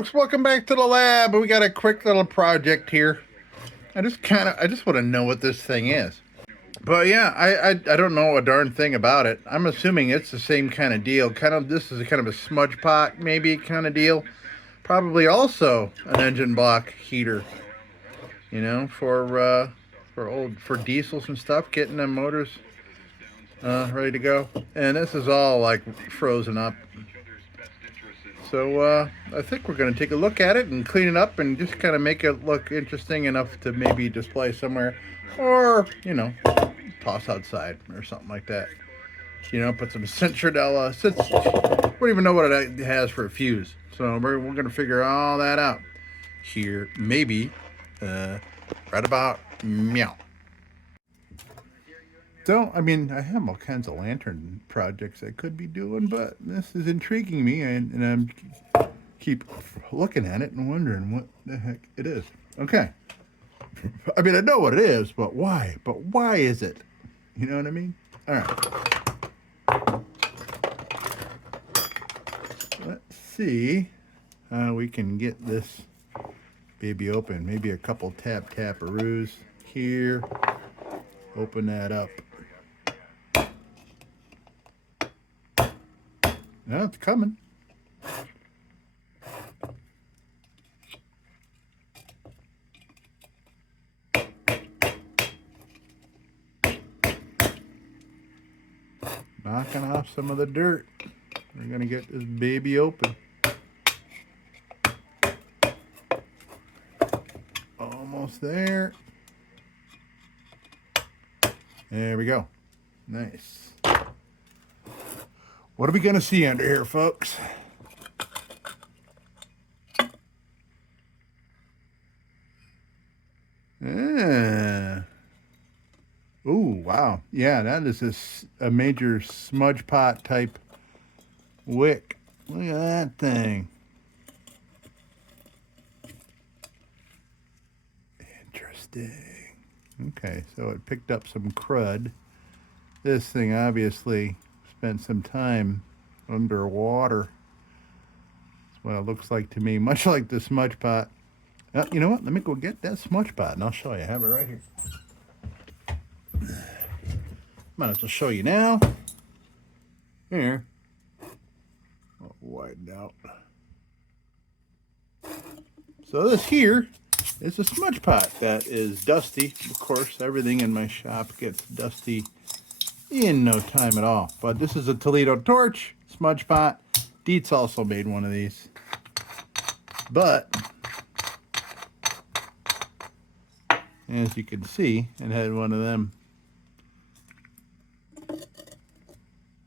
folks, welcome back to the lab. We got a quick little project here. I just want to know what this thing is. But yeah, I don't know a darn thing about it. I'm assuming it's the same kind of deal. This is a kind of a smudge pot maybe kind of deal. Probably also an engine block heater. For diesels and stuff, getting them motors ready to go. And this is all like frozen up. So I think we're going to take a look at it and clean it up and just kind of make it look interesting enough to maybe display somewhere, or toss outside or something like that. Put some Centradella. We don't even know what it has for a fuse, so we're going to figure all that out here, maybe right about meow. So, I mean, I have all kinds of lantern projects I could be doing, but this is intriguing me, and I'm keep looking at it and wondering what the heck it is. Okay. I mean, I know what it is, but why? But why is it? You know what I mean? All right. Let's see how we can get this baby open. Maybe a couple tap-taparoos here. Open that up. No, it's coming. Knocking off some of the dirt. We're going to get this baby open. Almost there. There we go. Nice. What are we going to see under here, folks? Ooh, wow. Yeah, that is a major smudge pot type wick. Look at that thing. Interesting. Okay, so it picked up some crud. This thing obviously spent some time underwater. That's what it looks like to me, much like the smudge pot. You know what? Let me go get that smudge pot and I'll show you. I have it right here. Might as well show you now. Here. I'll widen out. So this here is a smudge pot that is dusty. Of course, everything in my shop gets dusty in no time at all. But this is a Toledo torch smudge pot. Dietz also made one of these. But as you can see, it had one of them.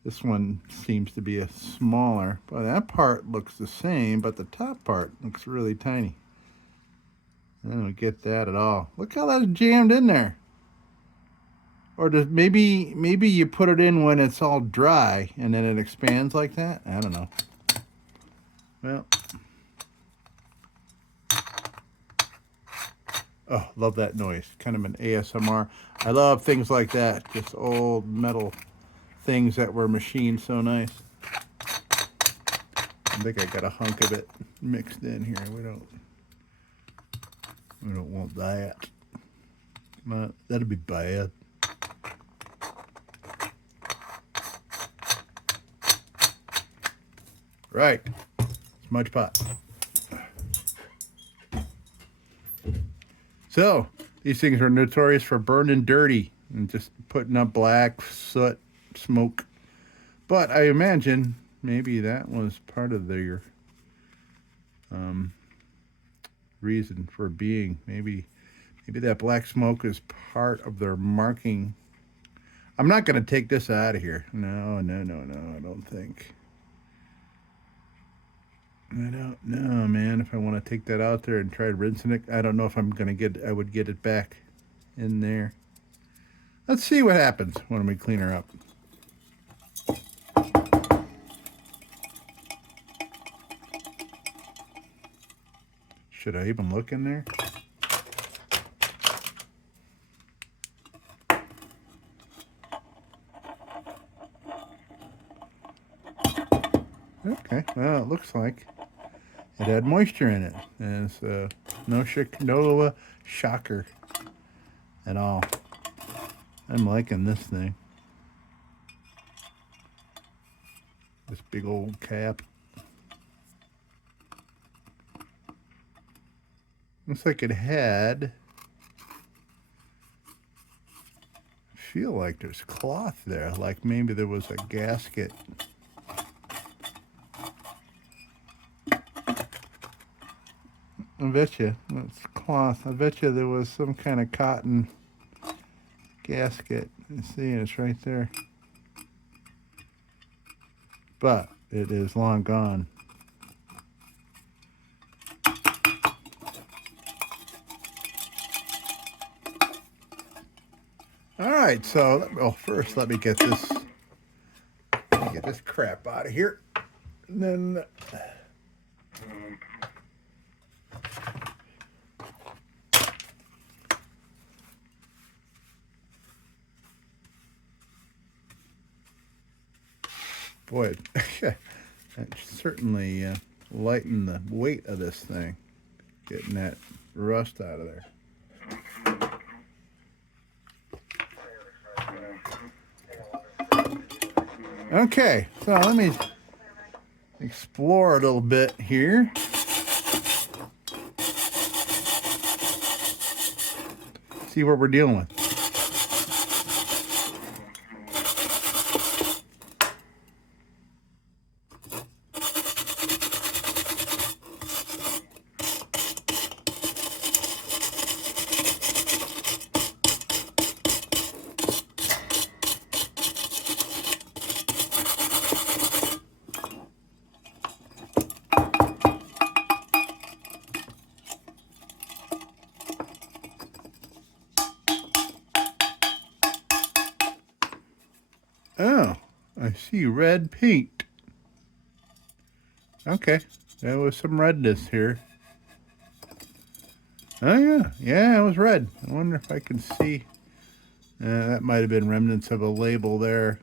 This one seems to be a smaller, but that part looks the same, but the top part looks really tiny. I don't get that at all. Look how that's jammed in there. Or does maybe you put it in when it's all dry and then it expands like that? I don't know. Well, oh, love that noise. Kind of an ASMR. I love things like that. Just old metal things that were machined so nice. I think I got a hunk of it mixed in here. We don't want that. That'd be bad. Right. Smudge pot. So, these things are notorious for burning dirty and just putting up black soot, smoke. But I imagine maybe that was part of their reason for being. Maybe that black smoke is part of their marking. I'm not going to take this out of here. No, I don't think. I don't know, man. If I want to take that out there and try rinsing it, I don't know if I'm going to I would get it back in there. Let's see what happens when we clean her up. Should I even look in there? Okay, well, it looks like it had moisture in it, and it's no shocker at all. I'm liking this thing. This big old cap. Looks like it had, I feel like there's cloth there, like maybe there was a gasket. I bet you, that's cloth. I bet you there was some kind of cotton gasket. You see, it's right there. But it is long gone. All right, so first let me get this crap out of here, and then boy, that certainly lightened the weight of this thing, getting that rust out of there. Okay, so let me explore a little bit here. See what we're dealing with. Oh, I see red paint. Okay, there was some redness here. Oh yeah, it was red. I wonder if I can see. That might have been remnants of a label there.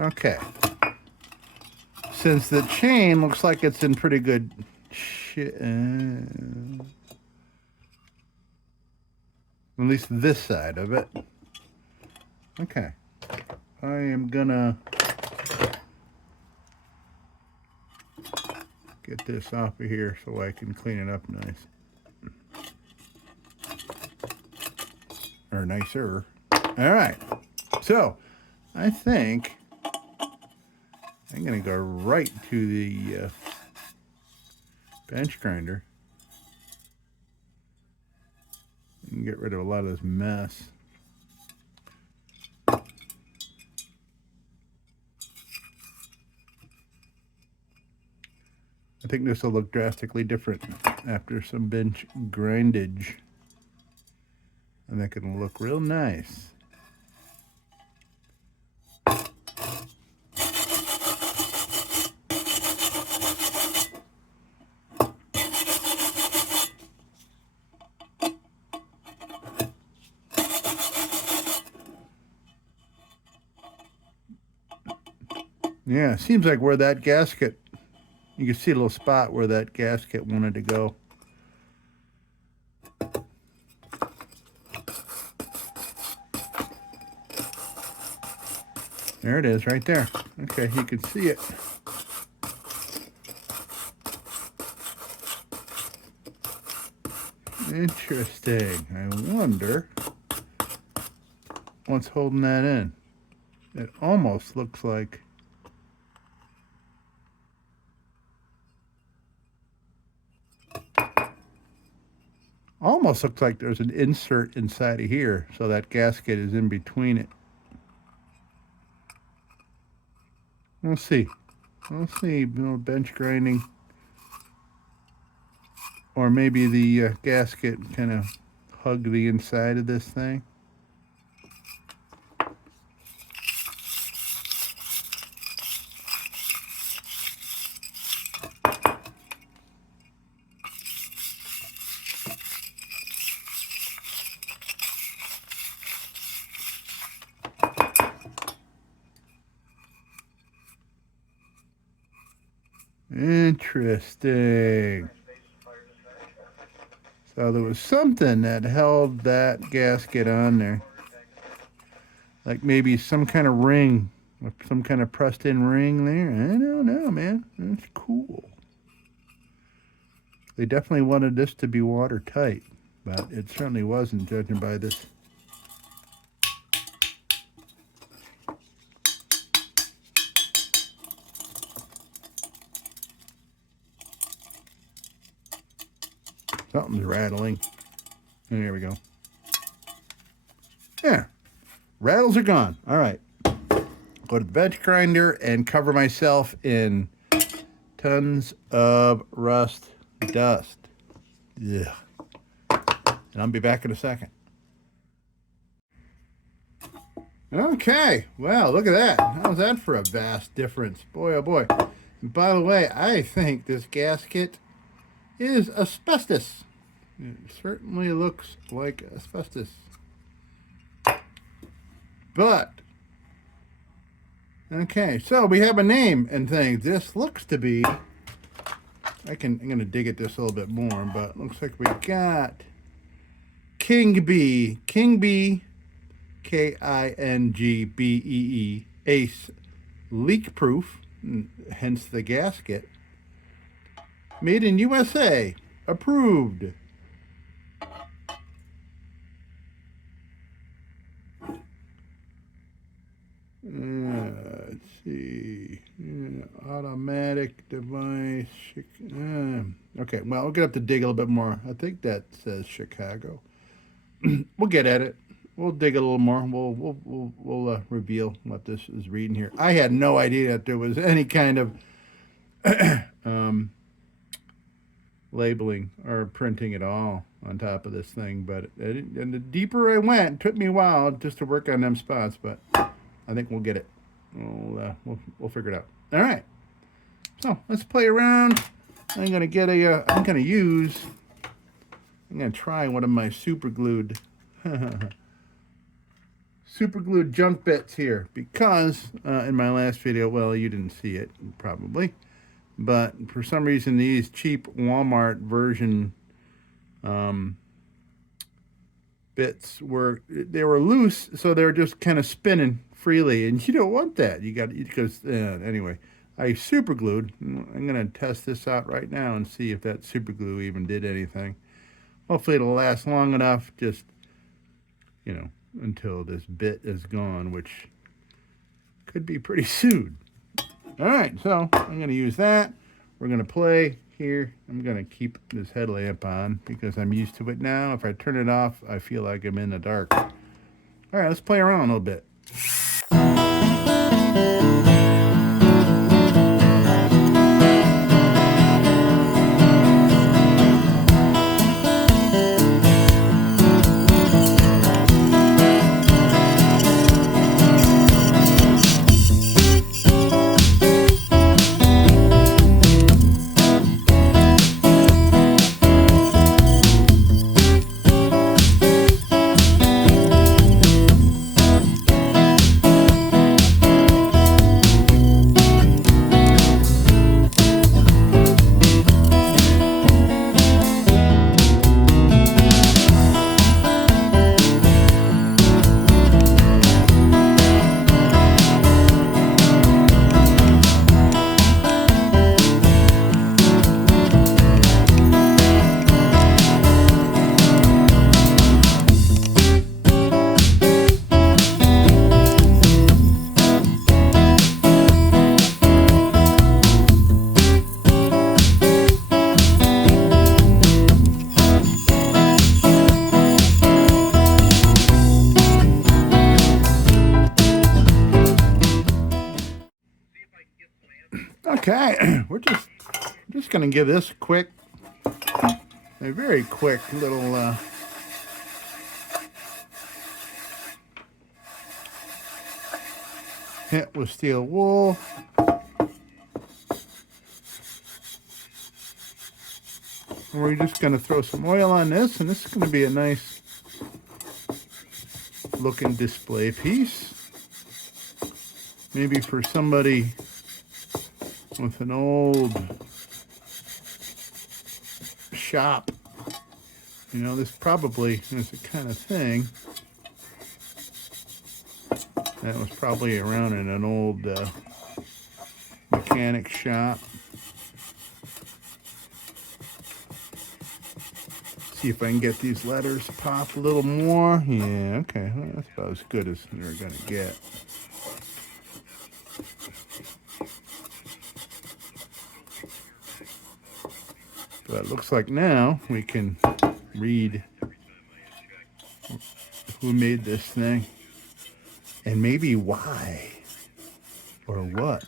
Okay. Since the chain looks like it's in pretty good shape, at least this side of it. Okay. I am gonna get this off of here so I can clean it up nice. Or nicer. All right. So, I think I'm going to go right to the bench grinder and get rid of a lot of this mess. I think this will look drastically different after some bench grindage. And that can look real nice. Yeah, seems like where that gasket, you can see a little spot where that gasket wanted to go. There it is, right there. Okay, you can see it. Interesting. I wonder what's holding that in. It almost looks like there's an insert inside of here, so that gasket is in between it. We'll see. We'll see. Bench grinding. Or maybe the gasket kind of hugged the inside of this thing. Interesting. So there was something that held that gasket on there. Like maybe some kind of ring, some kind of pressed in ring there. I don't know, man. That's cool. They definitely wanted this to be watertight, but it certainly wasn't, judging by this. Something's rattling. There we go. Yeah. Rattles are gone. All right. Go to the veg grinder and cover myself in tons of rust dust. Yeah. And I'll be back in a second. Okay. Wow, look at that. How's that for a vast difference? Boy, oh boy. And by the way, I think this gasket is asbestos. It certainly looks like asbestos. But, okay, so we have a name and things. This looks to be, I'm going to dig at this a little bit more, but it looks like we got KINGBEE. KINGBEE, KINGBEE, ACE, leak proof, hence the gasket. Made in USA, approved. Let's see. Automatic device. Okay, well, we're going to have to dig a little bit more. I think that says Chicago. We'll get at it. We'll dig a little more. We'll reveal what this is reading here. I had no idea that there was any kind of labeling or printing at all on top of this thing, but and the deeper I went, it took me a while just to work on them spots, but I think we'll get it. We'll figure it out. All right. So let's play around. I'm gonna try one of my super glued junk bits here, because in my last video, well, you didn't see it probably, but for some reason these cheap Walmart version bits were loose, so they were just kind of spinning freely, and you don't want that. You got, because anyway, I super glued. I'm gonna test this out right now and see if that super glue even did anything. Hopefully it'll last long enough, just, you know, until this bit is gone, which could be pretty soon. All right, so I'm gonna use that. We're gonna play here. I'm gonna keep this headlamp on because I'm used to it now. If I turn it off, I feel like I'm in the dark. All right, let's play around a little bit. Okay, we're just going to give this a very quick little hit with steel wool. And we're just going to throw some oil on this, and this is going to be a nice looking display piece. Maybe for somebody with an old shop. You know, this probably is the kind of thing that was probably around in an old mechanic shop. See if I can get these letters pop a little more. Yeah, okay, well, that's about as good as they're gonna get. But it looks like now we can read who made this thing and maybe why or what.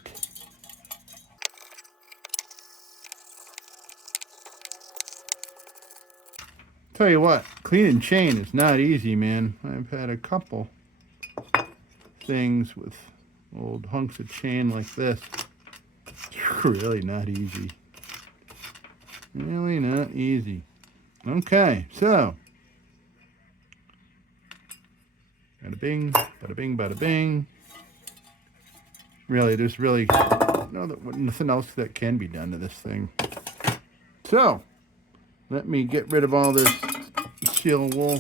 Tell you what, cleaning chain is not easy, man. I've had a couple things with old hunks of chain like this. It's really not easy. Really not easy. Okay, so bada bing, bada bing, bada bing. Really, there's really nothing else that can be done to this thing. So, let me get rid of all this seal wool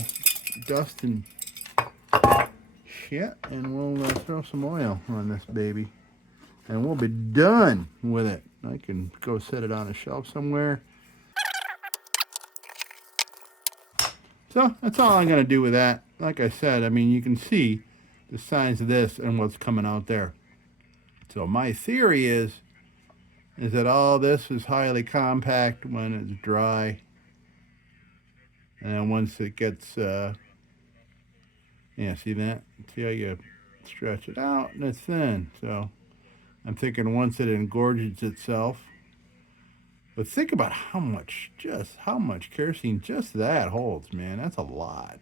dust and shit, and we'll throw some oil on this baby. And we'll be done with it. I can go set it on a shelf somewhere. So, that's all I'm going to do with that. Like I said, I mean, you can see the signs of this and what's coming out there. So, my theory is that all this is highly compact when it's dry. And then once it gets, yeah, see that? See how you stretch it out and it's thin. So I'm thinking once it engorges itself. But think about how much kerosene just that holds, man. That's a lot.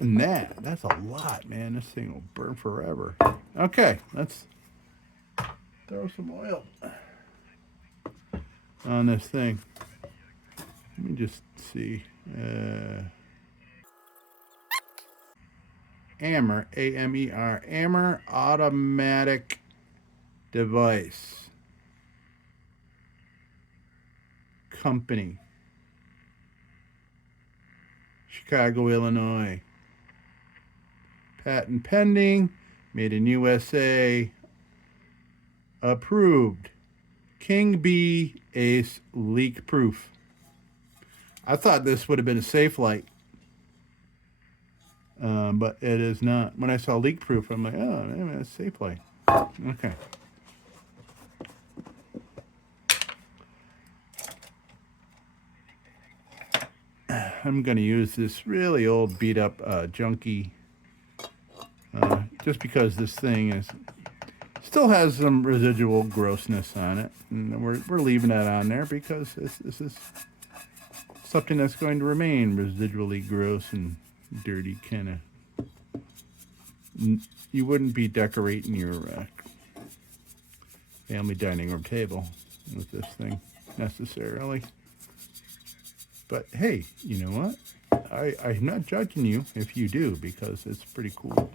And that's a lot, man. This thing will burn forever. Okay, let's throw some oil on this thing. Let me just see. Amer, A-M-E-R, Amer Automatic Device Company, Chicago, Illinois. Patent pending, made in USA, approved. KINGBEE Ace leak proof. I thought this would have been a safe light, but it is not. When I saw leak proof, I'm like, oh, man, that's safe light. Okay. I'm going to use this really old beat up junky, just because this thing still has some residual grossness on it, and we're leaving that on there because this is something that's going to remain residually gross and dirty, kind of. You wouldn't be decorating your family dining room table with this thing necessarily. But hey, you know what? I'm not judging you if you do, because it's pretty cool.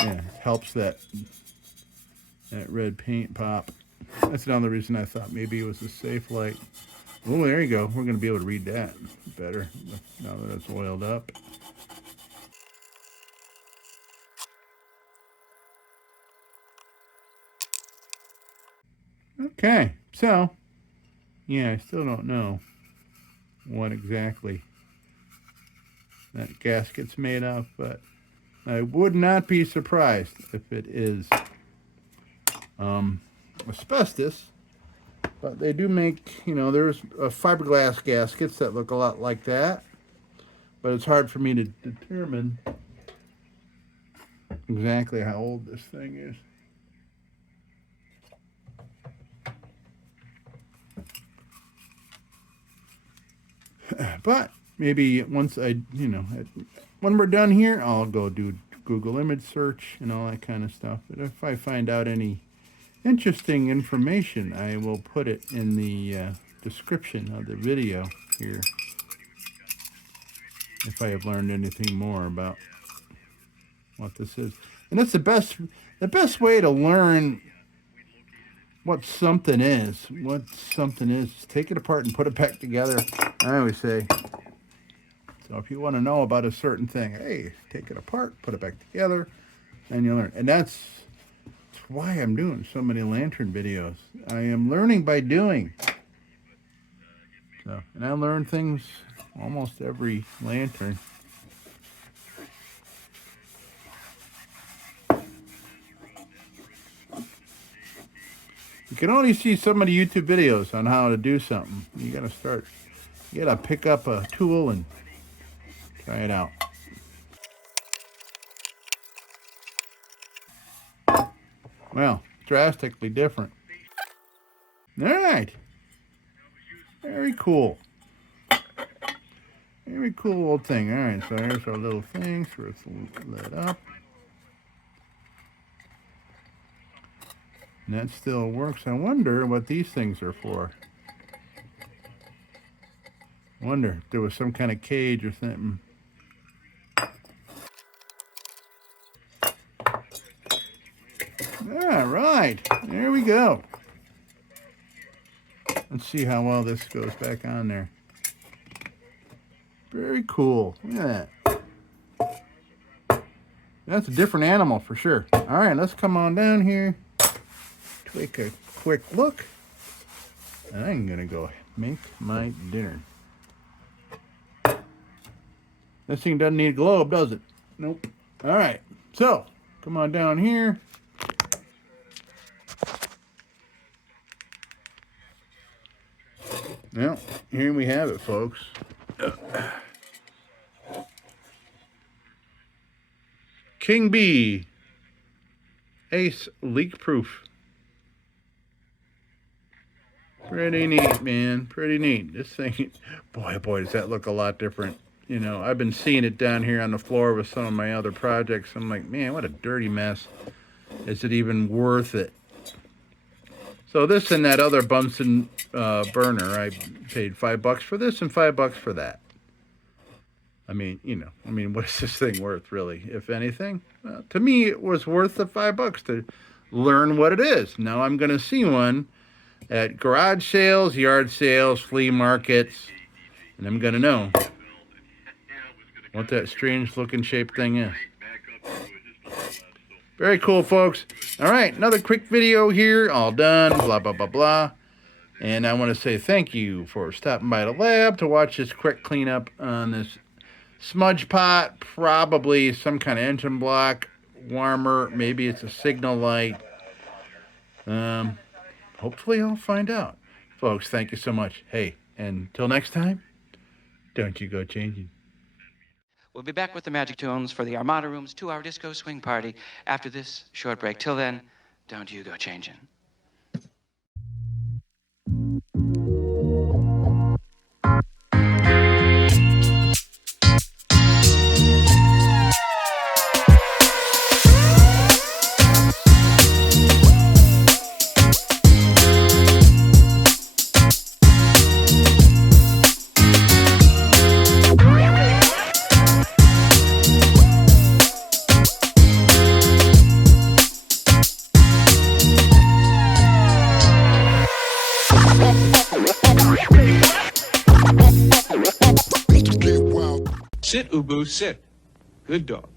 Yeah, it helps that red paint pop. That's another reason I thought maybe it was a safe light. Oh, there you go. We're going to be able to read that better now that it's oiled up. Okay, so, yeah, I still don't know what exactly that gasket's made of, but I would not be surprised if it is asbestos. But they do make, there's fiberglass gaskets that look a lot like that. But it's hard for me to determine exactly how old this thing is. But maybe once when we're done here, I'll go do Google image search and all that kind of stuff. But if I find out any interesting information, I will put it in the description of the video here. If I have learned anything more about what this is. And that's the best way to learn what something is. What something is. Take it apart and put it back together. I always say. So if you want to know about a certain thing, hey, take it apart, put it back together, and you learn. And that's why I'm doing so many lantern videos. I am learning by doing. So, and I learn things almost every lantern. You can only see so many YouTube videos on how to do something. You gotta start. You gotta pick up a tool and try it out. Well, drastically different. All right. Very cool. Very cool old thing. All right, so here's our little thing. So let's lit up. And that still works. I wonder what these things are for. I wonder if there was some kind of cage or something. All right, there we go. Let's see how well this goes back on there. Very cool. Look at that. That's a different animal for sure. All right, let's come on down here. Take a quick look. And I'm going to go make my dinner. This thing doesn't need a globe, does it? Nope. All right, so come on down here. Well, here we have it, folks. KINGBEE Ace Leak Proof. Pretty neat, man. Pretty neat. This thing, boy, does that look a lot different. You know, I've been seeing it down here on the floor with some of my other projects. I'm like, man, what a dirty mess. Is it even worth it? So this and that other Bunsen burner, I paid $5 for this and $5 for that. I mean, you know, what is this thing worth, really, if anything? To me, it was worth the $5 to learn what it is. Now I'm going to see one at garage sales, yard sales, flea markets, and I'm going to know what that strange-looking shaped thing is. Very cool, folks. All right, another quick video here, all done, blah, blah, blah, blah. And I want to say thank you for stopping by the lab to watch this quick cleanup on this smudge pot, probably some kind of engine block, warmer, maybe it's a signal light. Hopefully I'll find out. Folks, thank you so much. Hey, until next time, don't you go changing. We'll be back with the Magic Tunes for the Armada Room's 2-hour disco swing party after this short break. Till then, don't you go changing. Sit, Ubu, sit. Good dog.